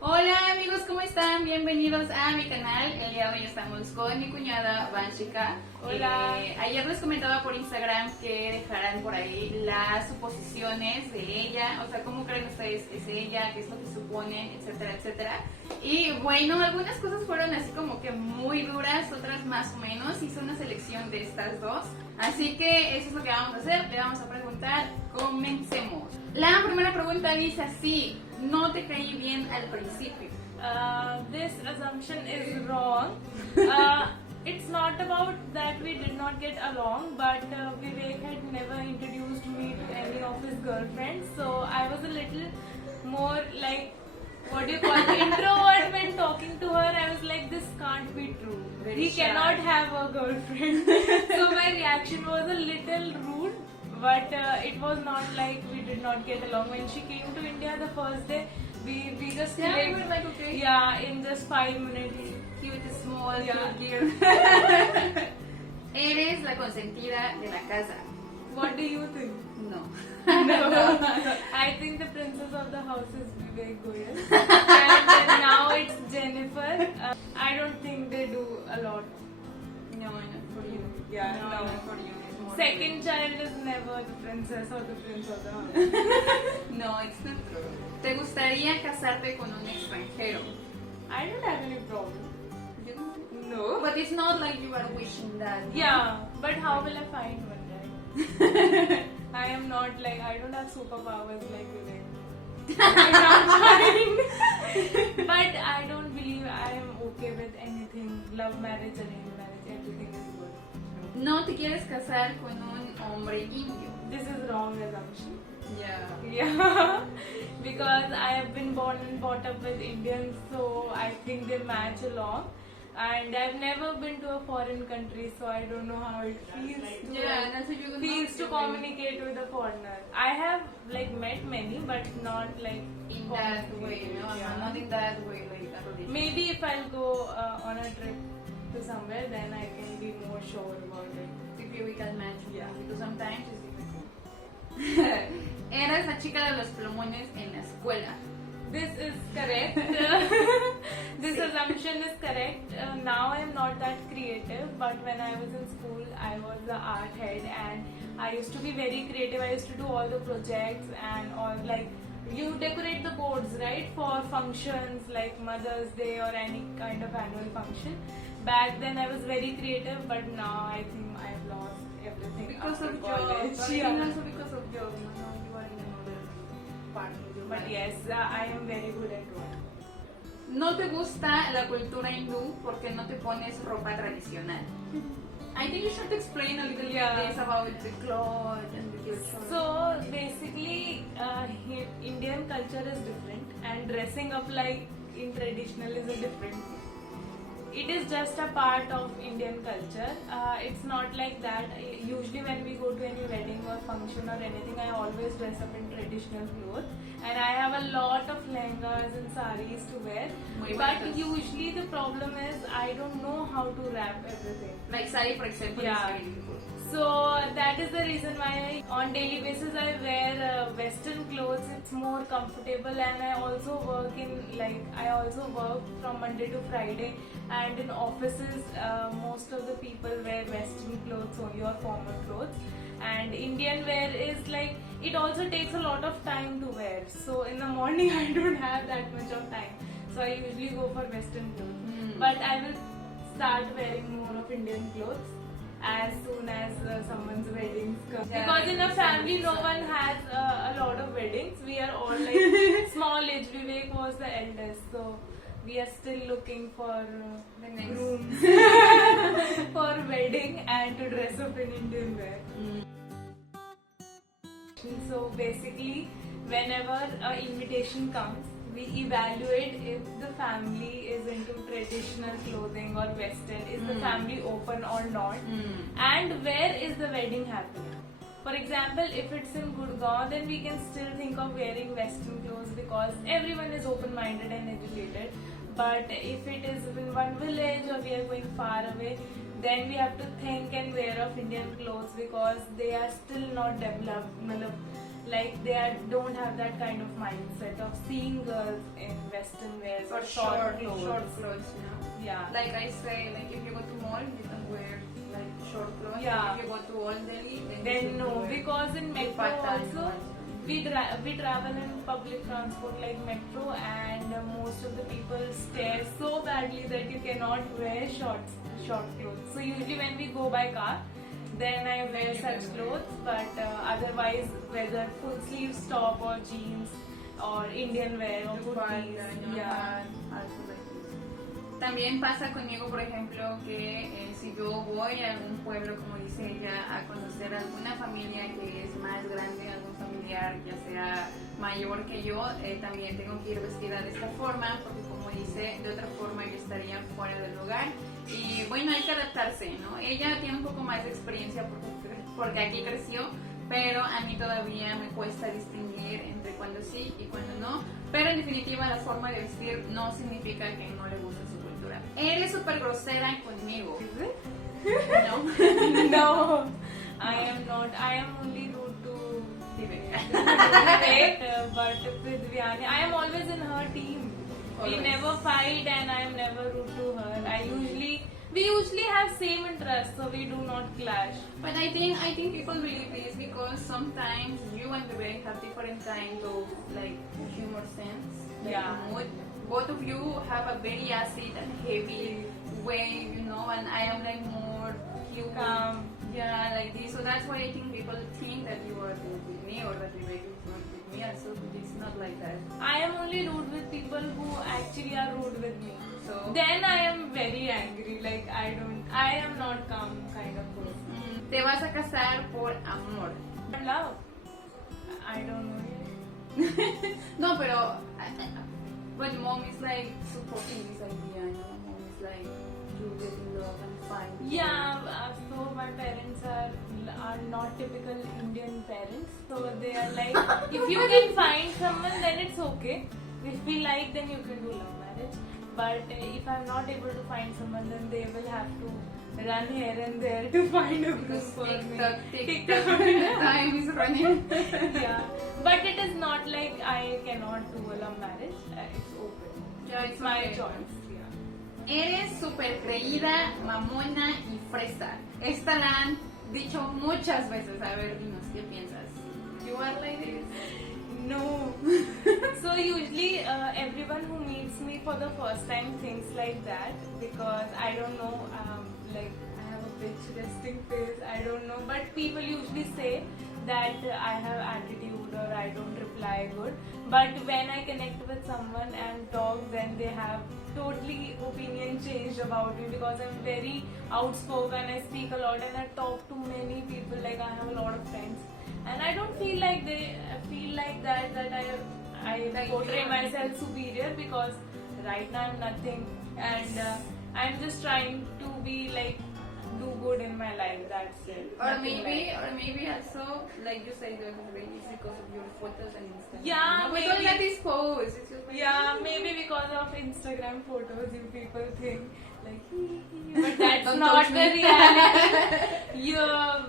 Hola amigos, ¿cómo están? Bienvenidos a mi canal. El día de hoy estamos con mi cuñada Vanshika. Hola. Ayer les comentaba por Instagram que dejaran por ahí las suposiciones de ella, o sea, cómo creen ustedes que es ella, qué es lo que suponen, etcétera, etcétera. Y bueno, algunas cosas fueron así como que muy duras, otras más o menos. Hice una selección de estas dos. Así que eso es lo que vamos a hacer. Le vamos a preguntar. Comencemos. La primera pregunta dice así: no te caí bien al principio. This assumption is wrong. It's not about that we did not get along, but Vivek had never introduced me to any of his girlfriends, so I was a little more like, what do you call it, introvert when talking to her. I was like, this can't be true. He cannot have a girlfriend. So my reaction was a little rude, but it was not like we did not get along. When she came to India the first day, we just we were like, okay. Yeah, in just 5 minutes. Cute, small, Yeah. cute. Eres la consentida de la casa. What do you think? No. No. I think the princess of the house is Vivek Goyal. And then now it's Jennifer. I don't think they do a lot. No, not for you. Yeah, no, no. not for you. It's more Second child is never the princess or the prince of the house. No, it's not true. ¿Te gustaría casarte con un extranjero? I don't have any problem. You don't? No. But it's not like you are wishing that. no? Yeah, but how will I find one, right? I am not like, I don't have superpowers like Vivek. I can't find. But I don't believe I am okay with anything. Love marriage, arranged marriage, everything is good. No te quieres casar con un hombre indio. This is wrong assumption. Yeah. Yeah, because I have been born and brought up with Indians, so I think they match along. And I've never been to a foreign country, so I don't know how it feels to, Yeah, that's what you feels to communicate with a foreigner. I have like met many, but not like in that way, no, Yeah. not in that way, like that. Maybe if I'll go on a trip to somewhere, then I can be more sure about it. If we can match, Yeah. because sometimes it's difficult. Eres la chica de los plumones en la escuela. This is correct. This assumption is correct. Now I am not that creative, but when I was in school, I was the art head and I used to be very creative. I used to do all the projects and all, like, you decorate the boards, right, for functions like Mother's Day or any kind of annual function. Back then I was very creative, but now I think I have lost everything Because after of job. college. But Yeah. also because of job. No, you are in another part of your But life. yes, I am very good at drawing. No te gusta la cultura hindú porque no te pones ropa tradicional. I think you should explain a little Yeah. bit this about the clothes and the culture. So basically, Indian culture is different, and dressing up like in traditional is a different thing. It is just a part of Indian culture. It's not like that. Usually, when we go to any wedding or function or anything, I always dress up in traditional clothes, and I have a lot of lehengas and saris to wear. Muy But bonitos. usually, the problem is I don't know how to wrap everything. Like sari, for example, Yeah. is very difficult. So that is the reason why on daily basis I wear western clothes. It's more comfortable, and I also work from Monday to Friday, and in offices most of the people wear western clothes only or formal clothes, and Indian wear is like, it also takes a lot of time to wear. So in the morning I don't have that much of time, so I usually go for western clothes. But I will start wearing more of Indian clothes as soon as someone's weddings come. Yeah, Because in a family, no one has a lot of weddings. We are all like small age. Vivek was the eldest, so we are still looking for The next. grooms for wedding and to dress up in Indian wear. So basically, whenever an invitation comes, we evaluate if the family is into traditional clothing or western, is the family open or not, and where is the wedding happening. For example, if it's in Gurgaon, then we can still think of wearing western clothes because everyone is open-minded and educated. But if it is in one village or we are going far away, then we have to think and wear of Indian clothes because they are still not developed. like don't have that kind of mindset of seeing girls in western wears Or or short clothes. short clothes, you know. Yeah. Like I say, like if you go to mall, you don't wear like short clothes. Yeah. If you go to Old Delhi, then you Then should no, wear because in metro dupatta and also all. we travel in public transport like metro, and most of the people stare so badly that you cannot wear short clothes. So usually when we go by car, then I wear you such can wear. clothes. But otherwise, whether full sleeves top or jeans or Indian wear or Dupatta, kurtis, you know, yeah. algo like this. También pasa conmigo, por ejemplo, que si yo voy a algún pueblo, como dice ella, a conocer a alguna familia que es más grande, algún familiar ya sea mayor que yo, también tengo que ir vestida de esta forma, porque como dice, de otra forma yo estaría fuera del lugar. Y bueno, hay que adaptarse, ¿no? Ella tiene un poco más de experiencia porque aquí creció, pero a mí todavía me cuesta distinguir entre cuando sí y cuando no. Pero en definitiva la forma de vestir no significa que no le gusta su cultura. Eres súper grosera conmigo. Is it? No. No, I am not. I am only rude to Dime. Vivek, but with Vyani, I am always in her team. We Always. never fight, and I am never rude to her. We usually have same interests, so we do not clash. But I think people believe this because sometimes you and Bebe have different kind of like humor sense. Like Yeah. mood. Both of you have a very acid and heavy way, you know, and I am like more cute. Calm. Yeah, like this. So that's why I think people think that you are rude with me or that Bebe is rude with me. And so it's not like that. I am only rude with people who actually are rude with me. So Then I am very angry. Like I am not calm kind of person. te vas a casar por amor. Love. I don't know yet. No, pero but mom is like supporting this idea, you know. Mom is like you get in love and find. Yeah, so my parents are not typical Indian parents. So they are like, if you can find someone, then it's okay. If we like, then you can do love marriage. But if I'm not able to find someone, then they will have to run here and there to find a group Because for me. TikTok, time is running. Yeah, but it is not like I cannot do a love marriage. It's open. Yeah, It's it's my okay. choice. Yeah. Eres súper creída, mamona y fresa. Esta la han dicho muchas veces. A ver, dinos, ¿qué piensas? You are like this? No. So usually everyone who meets me for the first time thinks like that because I don't know, like I have a bitch resting face, I don't know, but people usually say that I have attitude or I don't reply good. But when I connect with someone and talk, then they have totally opinion changed about me because I'm very outspoken, I speak a lot and I talk to many people, like I have a lot of friends. And I don't feel like they feel like that I Like portray you are- myself superior because right now I'm nothing and I'm just trying to be like do good in my life. That's it. Or Nothing maybe also, like you said, you're very easy because of your photos and Instagram. Yeah, No, we don't maybe. let this pose. It's just like, Yeah, maybe because of Instagram photos, you people think like, but that's Don't not touch the me. reality.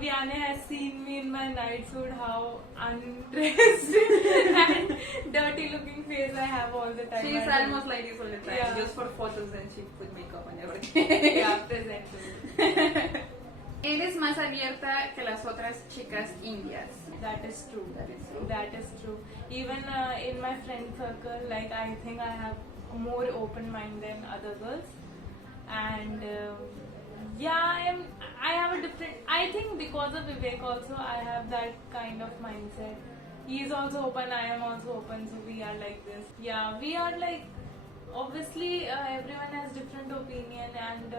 Vyane has seen me in my night suit, how undressed and dirty looking face I have all the time. She's I don't- almost like this all the time, Yeah. just for photos and she put makeup and everything. Yeah, presentable. Eres más abierta que las otras chicas indias. That is true. That is true. That is true. Even in my friend circle, like I think I have more open mind than other girls, and yeah, I have a different. I think because of Vivek also, I have that kind of mindset. He is also open. I am also open. So we are like this. Yeah, we are like. Obviously, everyone has different opinion, and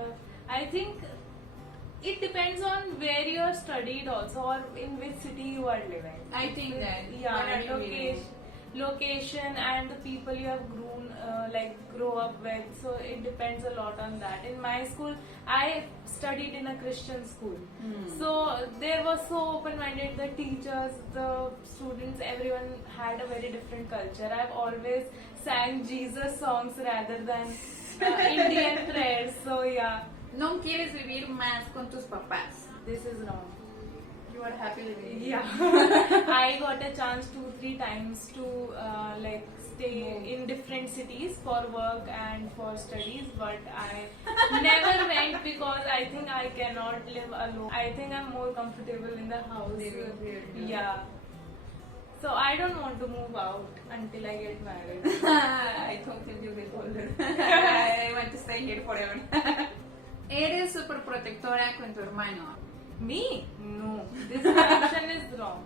I think it depends on where you are studied also, or in which city you are living. I think that. Yeah, Where are you living? location and the people you have grow up with. So it depends a lot on that. In my school, I studied in a Christian school, so there was so open-minded. The teachers, the students, everyone had a very different culture. I've always sang Jesus songs rather than Indian prayers. So yeah, No quieres vivir más con tus papás. this is wrong. You you are happy living. Yeah, I got a chance 2-3 times to like stay in different cities for work and for studies, but I never went because I think I cannot live alone. I think I'm more comfortable in the house. Living here, Yeah. So I don't want to move out until I get married. I told him you get older. I want to stay here forever. Eres súper protectora con tu hermano. Me? No. This assumption is wrong.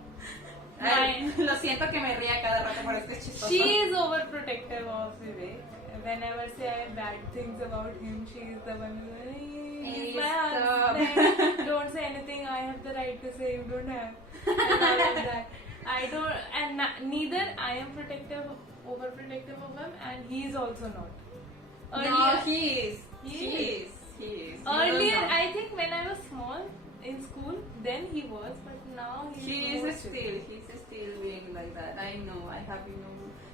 Ay, lo siento que me ría cada rato por este chistoso. She is overprotective of Vivek. Whenever say bad things about him, she is the one who he's my Stop. husband. Don't say anything. I have the right to say you don't have. And all of that. I don't, and neither I am overprotective of him, and he is also not. No, he is. He is. You Earlier, don't know. I think when I was small in school, then he was, but now He's still being like that. I know. I have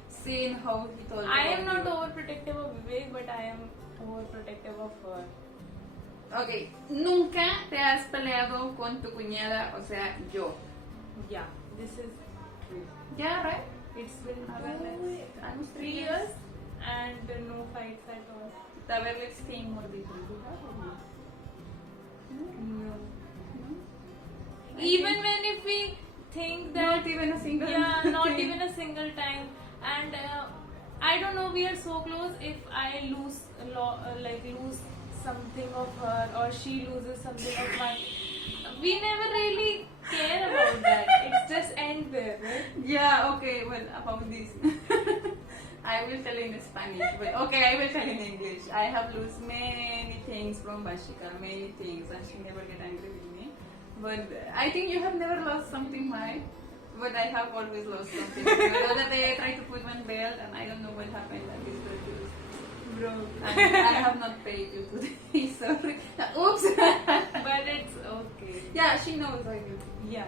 seen how he told. I am about not you. overprotective of Vivek, but I am overprotective of her. Ok, nunca te has peleado con tu cuñada, o sea, yo. Yeah, this is true. Yeah, right? It's been A ver, almost 3 years and no fights at all. A ver, let's see more details. You have or not? No. No? Even when if we think that Not even a single. yeah, not thing. even a single time, and I don't know. We are so close. If I lose lose something of her or she loses something of mine, we never really care about that. It's just end there, right? Yeah, okay, well, about this. I will tell in Spanish, but okay, I will tell in English. I have lost many things from Bashika, many things, and she never get angry with me. But I think you have never lost something, right? But I have always lost something. The other day I tried to put one belt, and I don't know what happened. I just refused. Bro. I have not paid you today, sorry. Oops! But it's okay. Yeah, she knows I do. Yeah.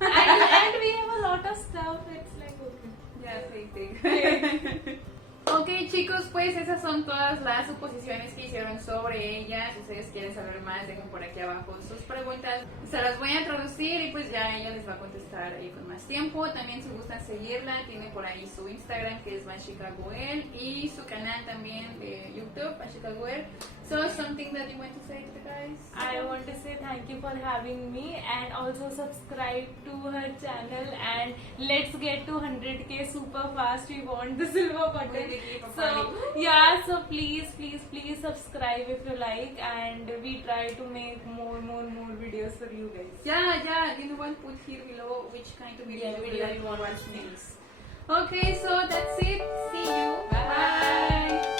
And we have a lot of stuff. It's like okay. Ya, sí. Ok, chicos, pues esas son todas las suposiciones que hicieron sobre ella. Si ustedes quieren saber más, dejen por aquí abajo sus preguntas. Se las voy a traducir y pues ya ella les va a contestar ahí con más tiempo. También si gustan seguirla, tiene por ahí su Instagram que es Bashika_Goel y su canal también de YouTube, Bashika_Goel. So, something that you want to say to the guys? I want to say thank you for having me and also subscribe to her channel and let's get to 100k super fast. We want the silver button. So yeah, so please subscribe if you like, and we try to make more videos for you guys. Yeah, you know what? Put here below which kind of video Yeah, you video want you to watch want next. Okay, so that's it. See you. Bye.